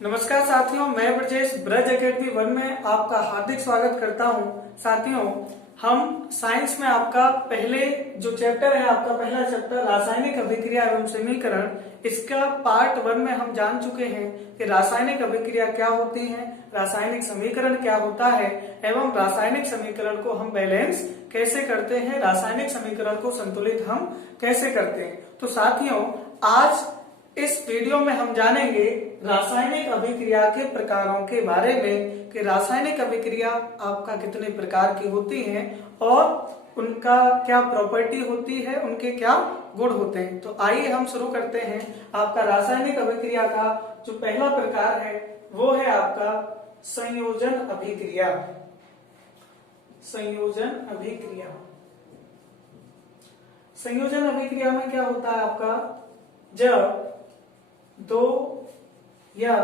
नमस्कार साथियों, मैं ब्रजेश ब्रज एकेडमी 1 में आपका हार्दिक स्वागत करता हूं। साथियों, हम साइंस में आपका पहले जो चैप्टर है, आपका पहला चैप्टर रासायनिक अभिक्रिया एवं समीकरण, इसका पार्ट 1 में हम जान चुके हैं कि रासायनिक अभिक्रिया क्या होती है, रासायनिक समीकरण क्या होता है एवं रासायनिक समीकरण को हम बैलेंस कैसे करते हैं, रासायनिक समीकरण को संतुलित हम कैसे करते हैं। तो साथियों, आज इस वीडियो में हम जानेंगे रासायनिक अभिक्रिया के प्रकारों के बारे में कि रासायनिक अभिक्रिया आपका कितने प्रकार की होती हैं और उनका क्या प्रॉपर्टी होती है, उनके क्या गुण होते हैं। तो आइए हम शुरू करते हैं। आपका रासायनिक अभिक्रिया का जो पहला प्रकार है वो है आपका संयोजन अभिक्रिया। संयोजन अभिक्रिया, संयोजन अभिक्रिया में क्या होता है आपका, जब दो या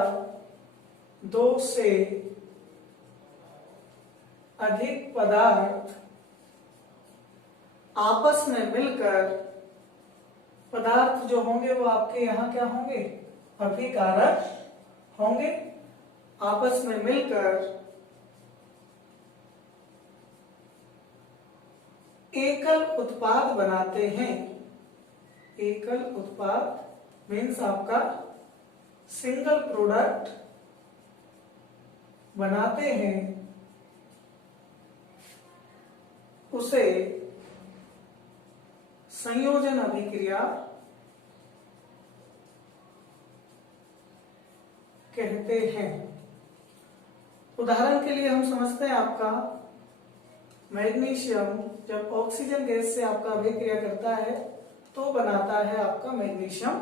दो से अधिक पदार्थ आपस में मिलकर पदार्थ जो होंगे वो आपके यहाँ क्या होंगे, अभिकारक होंगे। आपस में मिलकर एकल उत्पाद बनाते हैं। एकल उत्पाद मीन्स आपका सिंगल प्रोडक्ट बनाते हैं, उसे संयोजन अभिक्रिया कहते हैं। उदाहरण के लिए हम समझते हैं आपका मैग्नीशियम जब ऑक्सीजन गैस से आपका अभिक्रिया करता है तो बनाता है आपका मैग्नीशियम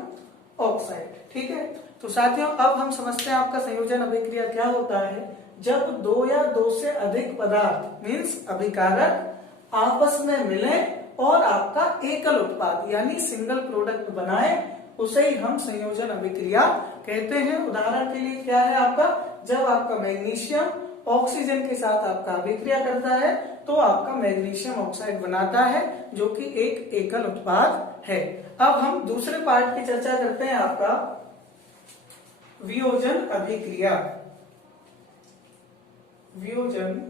ऑक्साइड। ठीक है, तो साथियों अब हम समझते हैं आपका संयोजन अभिक्रिया क्या होता है। जब दो या दो से अधिक पदार्थ मीन्स अभिकारक आपस में मिले और आपका एकल उत्पाद यानी सिंगल प्रोडक्ट बनाए, उसे ही हम संयोजन अभिक्रिया कहते हैं। उदाहरण के लिए क्या है आपका, जब आपका मैग्नीशियम ऑक्सीजन के साथ आपका अभिक्रिया करता है तो आपका मैग्नीशियम ऑक्साइड बनाता है, जो कि एक एकल उत्पाद है। अब हम दूसरे पार्ट की चर्चा करते हैं, आपका वियोजन अभिक्रिया। वियोजन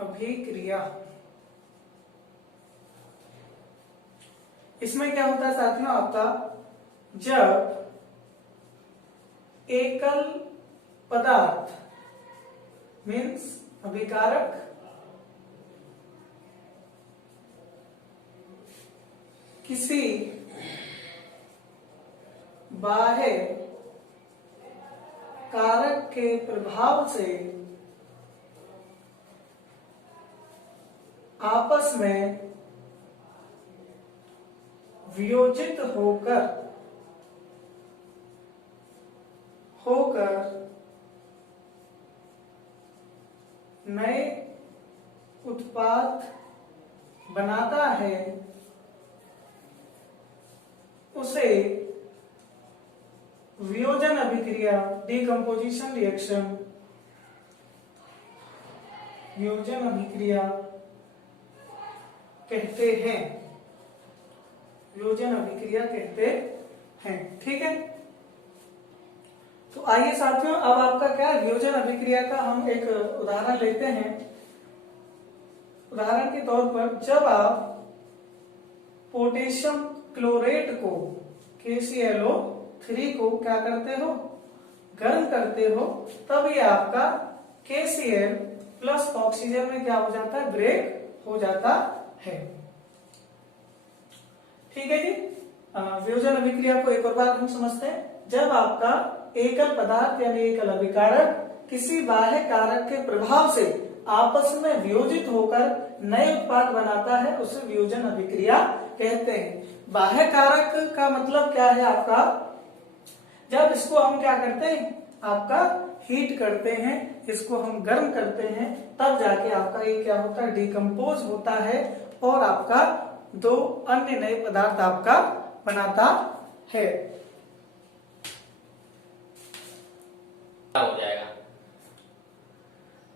अभिक्रिया, इसमें क्या होता है साथियों आपका, जब एकल पदार्थ मीन्स अभिकारक किसी बाह्य कारक के प्रभाव से आपस में वियोजित होकर नए उत्पाद बनाता है, उसे वियोजन अभिक्रिया डिकम्पोजिशन रिएक्शन, वियोजन अभिक्रिया कहते हैं। वियोजन अभिक्रिया कहते हैं। ठीक है, तो आइए साथियों अब आपका क्या है, वियोजन अभिक्रिया का हम एक उदाहरण लेते हैं। उदाहरण के तौर पर जब आप पोटेशियम क्लोरेट को KClO3 को क्या करते हो, गर्म करते हो, तब ये आपका KCl प्लस ऑक्सीजन में क्या हो जाता है, ब्रेक हो जाता है। ठीक है जी, वियोजन अभिक्रिया को एक और बार हम समझते हैं। जब आपका एकल पदार्थ यानी एकल अभिकारक किसी बाह्य कारक के प्रभाव से आपस में वियोजित होकर नए उत्पाद बनाता है, उसे वियोजन अभिक्रिया कहते हैं। बाह्य कारक का मतलब क्या है आपका, जब इसको हम क्या करते हैं, आपका हीट करते हैं, इसको हम गर्म करते हैं, तब जाके आपका ये क्या होता है, डिकम्पोज होता है और आपका दो अन्य नए पदार्थ आपका बनाता है। हो जाएगा।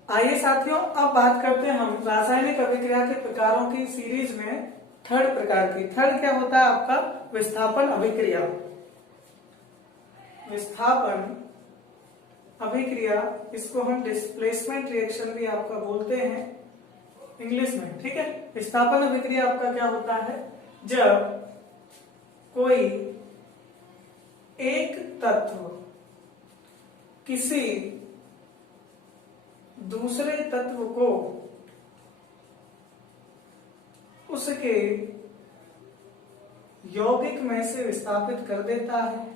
आइए साथियों अब बात करते हैं हम रासायनिक अभिक्रिया के प्रकारों की सीरीज में थर्ड प्रकार की। थर्ड क्या होता है आपका? विस्थापन अभिक्रिया। विस्थापन अभिक्रिया, इसको हम डिस्प्लेसमेंट रिएक्शन भी आपका बोलते हैं इंग्लिश में, ठीक है। विस्थापन अभिक्रिया आपका क्या होता है? जब कोई एक तत्व किसी दूसरे तत्व को उसके यौगिक में से विस्थापित कर देता है,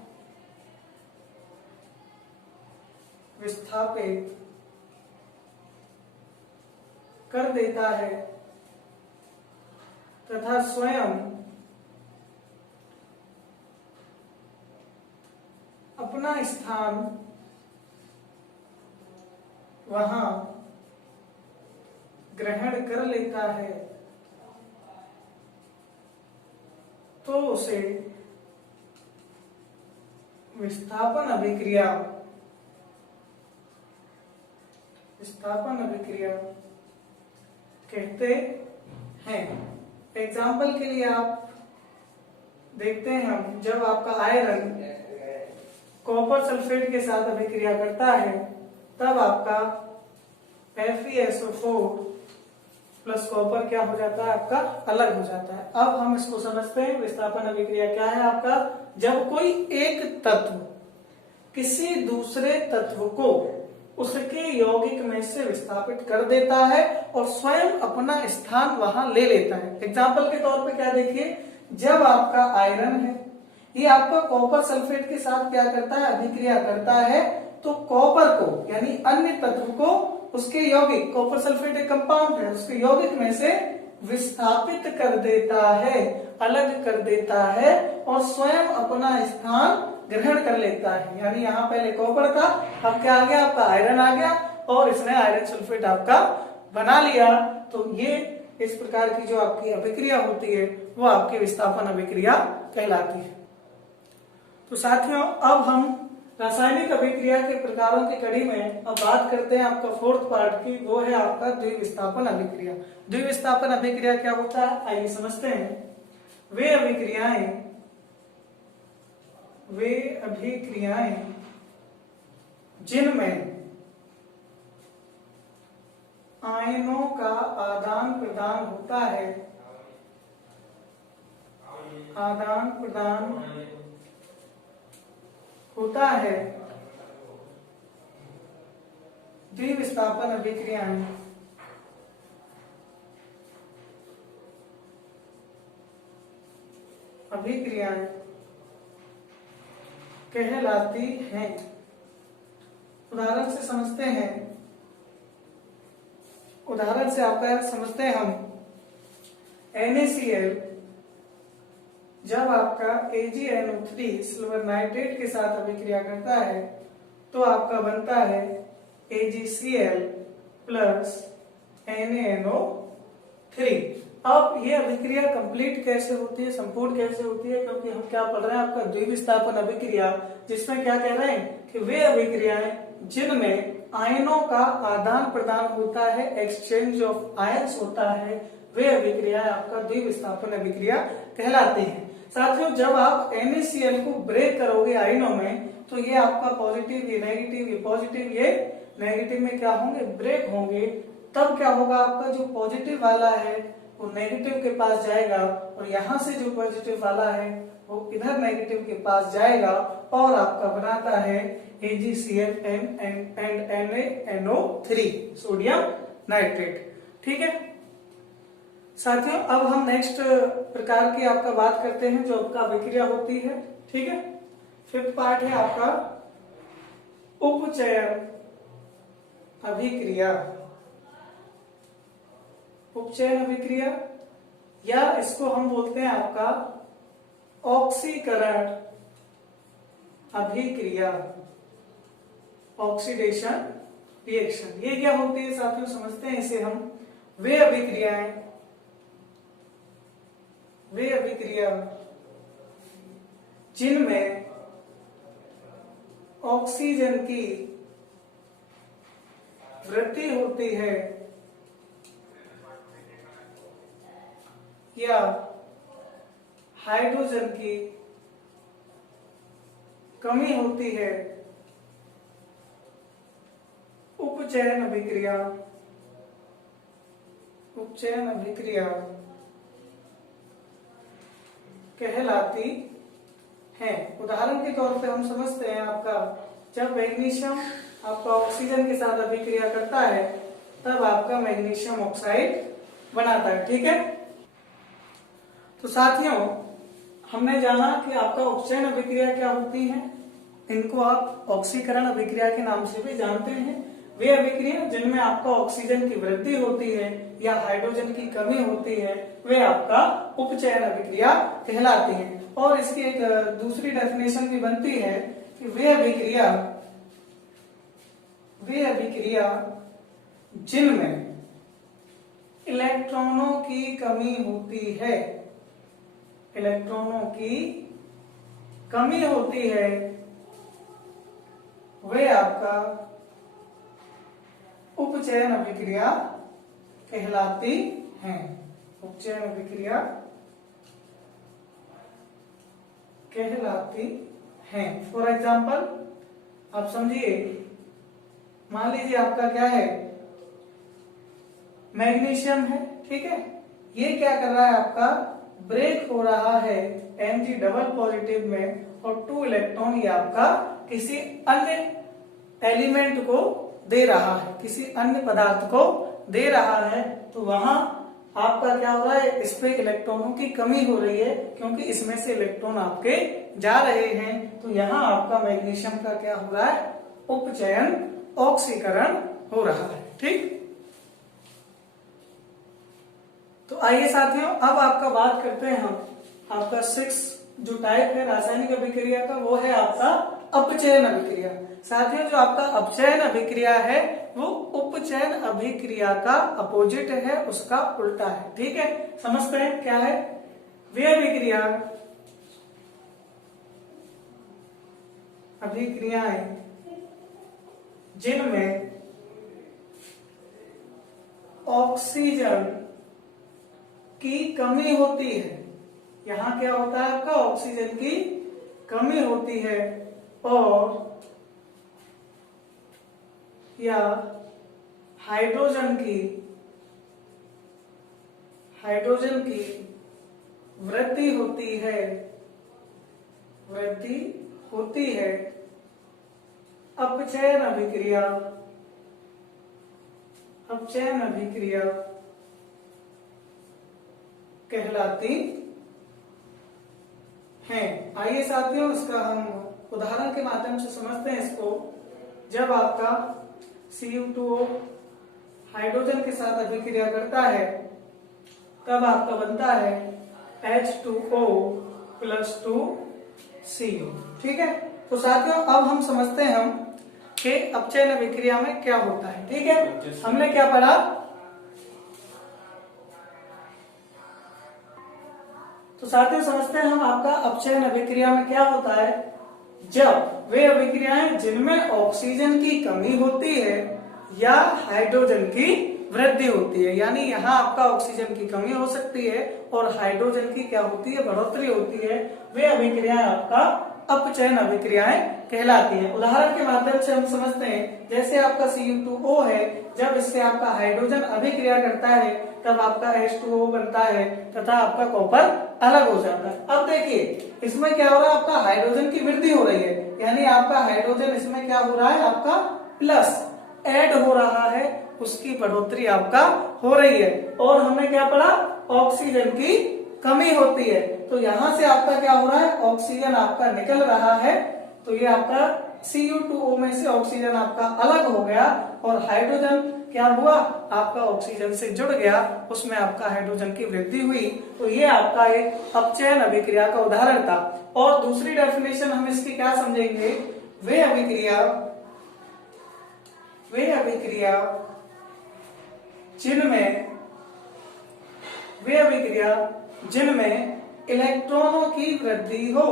विस्थापित कर देता है तथा स्वयं अपना स्थान वहां ग्रहण कर लेता है, तो उसे विस्थापन अभिक्रिया कहते हैं। एग्जाम्पल के लिए आप देखते हैं, हम जब आपका आयरन कॉपर सल्फेट के साथ अभिक्रिया करता है तब आपका FeSO4 प्लस कॉपर क्या हो जाता है? आपका अलग हो जाता है। अब हम इसको समझते हैं। विस्थापन अभिक्रिया क्या है आपका? जब कोई एक तत्व किसी दूसरे तत्व को उसके यौगिक में से विस्थापित कर देता है और स्वयं अपना स्थान वहां ले लेता है। एग्जाम्पल के तौर पे क्या देखिए, जब आपका आयरन है, ये आपका कॉपर सल्फेट के साथ क्या करता है? अभिक्रिया करता है, तो कॉपर को यानी अन्य तत्व को उसके यौगिक, कॉपर सल्फेट एक कंपाउंड है, उसके यौगिक में से विस्थापित कर देता है, अलग कर देता है और स्वयं अपना स्थान ग्रहण कर लेता है। यानी यहाँ पहले कॉपर था, अब क्या आ गया? आपका आयरन आ गया और इसने आयरन सल्फेट आपका बना लिया। तो ये इस प्रकार की जो आपकी अभिक्रिया होती है वो आपकी विस्थापन अभिक्रिया कहलाती है। तो साथियों, अब हम रासायनिक अभिक्रिया के प्रकारों की कड़ी में अब बात करते हैं आपका फोर्थ पार्ट की, वो है आपका द्विविस्थापन अभिक्रिया। द्विविस्थापन अभिक्रिया क्या होता है? आइए समझते हैं। वे अभिक्रियाएं जिनमें आयनों का आदान प्रदान होता है, आदान प्रदान होता है, द्विविस्थापन अभिक्रियाएं कहलाती हैं। उदाहरण से समझते हैं, उदाहरण से आपका समझते हैं हम। NaCl जब आपका AgNO3 सिल्वर नाइट्रेट के साथ अभिक्रिया करता है तो आपका बनता है AgCl प्लस NaNO3। अब ये अभिक्रिया कंप्लीट कैसे होती है, संपूर्ण कैसे होती है? क्योंकि हम क्या पढ़ रहे हैं आपका द्विविस्थापन अभिक्रिया, जिसमें क्या कह रहे हैं कि वे अभिक्रियाएं जिनमें आयनों का आदान प्रदान होता है, एक्सचेंज ऑफ आयंस होता है, वे अभिक्रिया आपका द्विविस्थापन अभिक्रिया कहलाती हैं। साथियों, जब आप NaCl को ब्रेक करोगे आयनों में तो ये आपका पॉजिटिव, ये नेगेटिव, ये पॉजिटिव, ये नेगेटिव में क्या होंगे? ब्रेक होंगे। तब क्या होगा? आपका जो पॉजिटिव वाला है वो नेगेटिव के पास जाएगा और यहां से जो पॉजिटिव वाला है वो इधर नेगेटिव के पास जाएगा और आपका बनाता है AgCl and NaNO3 sodium nitrate. ठीक है साथियों, अब हम नेक्स्ट प्रकार की आपका बात करते हैं जो आपका अभिक्रिया होती है। ठीक है, फिफ्थ पार्ट है आपका उपचयन अभिक्रिया। उपचयन अभिक्रिया या इसको हम बोलते हैं आपका ऑक्सीकरण अभिक्रिया, ऑक्सीडेशन रिएक्शन। ये क्या होती है साथियों, समझते हैं इसे हम। वे अभिक्रिया जिनमें ऑक्सीजन की वृद्धि होती है या हाइड्रोजन की कमी होती है, उपचयन अभिक्रिया कहलाती है। उदाहरण के तौर पे हम समझते हैं आपका जब मैग्नीशियम आपका ऑक्सीजन के साथ अभिक्रिया करता है तब आपका मैग्नीशियम ऑक्साइड बनाता है। ठीक है, तो साथियों हमने जाना कि आपका उपचयन अभिक्रिया क्या होती है। इनको आप ऑक्सीकरण अभिक्रिया के नाम से भी जानते हैं। वे अभिक्रिया जिनमें आपका ऑक्सीजन की वृद्धि होती है या हाइड्रोजन की कमी होती है वे आपका उपचयन अभिक्रिया कहलाती है। और इसकी एक दूसरी डेफिनेशन भी बनती है कि वे अभिक्रिया जिनमें इलेक्ट्रॉनों की कमी होती है, वे आपका उपचयन अभिक्रिया कहलाती हैं। उपचयन अभिक्रिया कहलाती हैं। फॉर एग्जाम्पल आप समझिए, मान लीजिए आपका क्या है, मैग्नीशियम है। ठीक है, ये क्या कर रहा है, आपका ब्रेक हो रहा है Mg डबल पॉजिटिव में और 2 इलेक्ट्रॉन ये आपका किसी अन्य एलिमेंट को दे रहा है, किसी अन्य पदार्थ को दे रहा है। तो वहां आपका क्या हो रहा है, इस पे इलेक्ट्रॉनों की कमी हो रही है क्योंकि इसमें से इलेक्ट्रॉन आपके जा रहे हैं। तो यहाँ आपका मैग्नीशियम का क्या हो रहा है, उपचयन ऑक्सीकरण हो रहा है। ठीक, तो आइए साथियों अब आपका बात करते हैं हम आपका 6 जो टाइप है रासायनिक अभिक्रिया का, वो है आपका अपचयन अभिक्रिया। साथियों जो आपका अपचयन अभिक्रिया है वो उपचयन अभिक्रिया का अपोजिट है, उसका उल्टा है। ठीक है, समझते हैं क्या है। वे अभिक्रियाएं जिनमें ऑक्सीजन की कमी होती है, यहां क्या होता है आपका ऑक्सीजन की कमी होती है, और या हाइड्रोजन की वृद्धि होती है, अपचयन अभिक्रिया कहलाती हैं। आइए साथियों इसका हम उदाहरण के माध्यम से समझते हैं इसको। जब आपका Cu2O हाइड्रोजन के साथ अभिक्रिया करता है तब आपका बनता है H2O + 2CO। ठीक है, तो साथियों अब हम समझते हैं हम कि अपचयन अभिक्रिया में क्या होता है। ठीक है, हमने क्या पढ़ा, तो साथियों समझते हैं हम आपका अपचयन अभिक्रिया में क्या होता है। जब वे अभिक्रियाएं जिनमें ऑक्सीजन की कमी होती है या हाइड्रोजन की वृद्धि होती है, यानी यहाँ आपका ऑक्सीजन की कमी हो सकती है और हाइड्रोजन की क्या होती है, बढ़ोतरी होती है, वे अभिक्रियाएं आपका अपचयन अभिक्रियाएं कहलाती हैं। उदाहरण के माध्यम से हम समझते हैं, जैसे आपका Cu2O है, जब इससे आपका हाइड्रोजन अभिक्रिया करता है तब आपका H2O बनता है तथा आपका कॉपर अलग हो जाता है। अब देखिए इसमें क्या हो रहा है, आपका हाइड्रोजन की वृद्धि हो रही है, यानी आपका हाइड्रोजन इसमें क्या हो रहा है, आपका प्लस ऐड हो रहा है, उसकी बढ़ोतरी आपका हो रही है। और हमने क्या पढ़ा, ऑक्सीजन की कमी होती है, तो यहां से आपका क्या हो रहा है, ऑक्सीजन आपका निकल रहा है। तो ये आपका Cu2O में से ऑक्सीजन आपका अलग हो गया और हाइड्रोजन क्या हुआ, आपका ऑक्सीजन से जुड़ गया, उसमें आपका हाइड्रोजन की वृद्धि हुई। तो ये आपका एक अपचयन अभिक्रिया का उदाहरण था। और दूसरी डेफिनेशन हम इसकी क्या समझेंगे, वे अभिक्रिया जिनमें इलेक्ट्रॉनों की वृद्धि हो,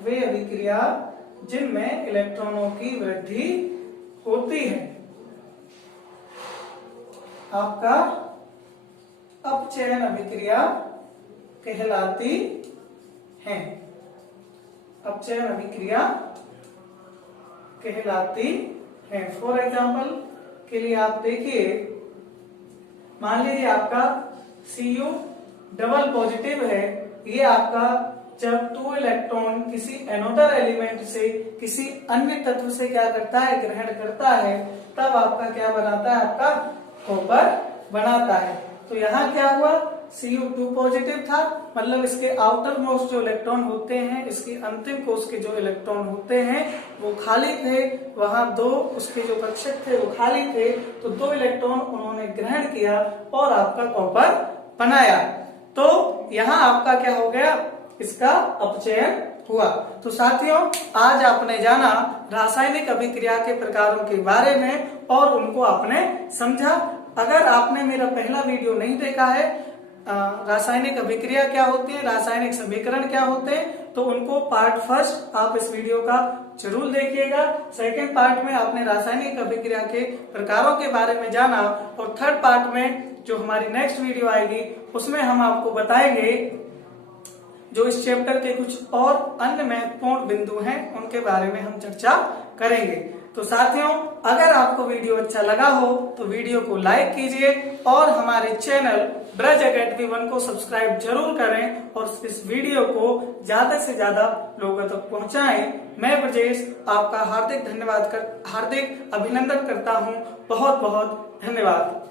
वे अभिक्रिया जिनमें इलेक्ट्रॉनों की वृद्धि होती है, आपका अपचयन अभिक्रिया कहलाती हैं। अपचयन अभिक्रिया कहलाती है। फॉर एग्जाम्पल के लिए आप देखिए, मान लीजिए आपका Cu डबल पॉजिटिव है, ये आपका जब 2 इलेक्ट्रॉन किसी एनोदर एलिमेंट से, किसी अन्य तत्व से क्या करता है, ग्रहण करता है, तब आपका क्या बनाता है, आपका कॉपर बनाता है। तो यहाँ क्या हुआ, Cu2 पॉजिटिव था, मतलब इसके आउटर मोस्ट जो इलेक्ट्रॉन होते हैं, इसकी अंतिम कोश के जो इलेक्ट्रॉन होते हैं वो खाली थे, वहां 2 उसके जो कक्षक थे वो खाली थे, तो 2 इलेक्ट्रॉन उन्होंने ग्रहण किया और आपका कॉपर बनाया। तो यहाँ आपका क्या हो गया, इसका अपचयन हुआ। तो साथियों, आज आपने जाना रासायनिक अभिक्रिया के प्रकारों के बारे में और उनको आपने समझा। अगर आपने मेरा पहला वीडियो नहीं देखा है, रासायनिक अभिक्रिया क्या होती है, रासायनिक समीकरण क्या होते हैं, तो उनको पार्ट फर्स्ट आप इस वीडियो का जरूर देखिएगा। सेकंड पार्ट में आपने रासायनिक अभिक्रिया के प्रकारों के बारे में जाना, और थर्ड पार्ट में जो हमारी नेक्स्ट वीडियो आएगी उसमें हम आपको बताएंगे जो इस चैप्टर के कुछ और अन्य महत्वपूर्ण बिंदु हैं, उनके बारे में हम चर्चा करेंगे। तो साथियों, अगर आपको वीडियो अच्छा लगा हो तो वीडियो को लाइक कीजिए और हमारे चैनल ब्रज एकेडमी 1 को सब्सक्राइब जरूर करें और इस वीडियो को ज्यादा से ज्यादा लोगों तक पहुंचाएं। मैं ब्रजेश आपका हार्दिक अभिनंदन करता हूं। बहुत बहुत धन्यवाद।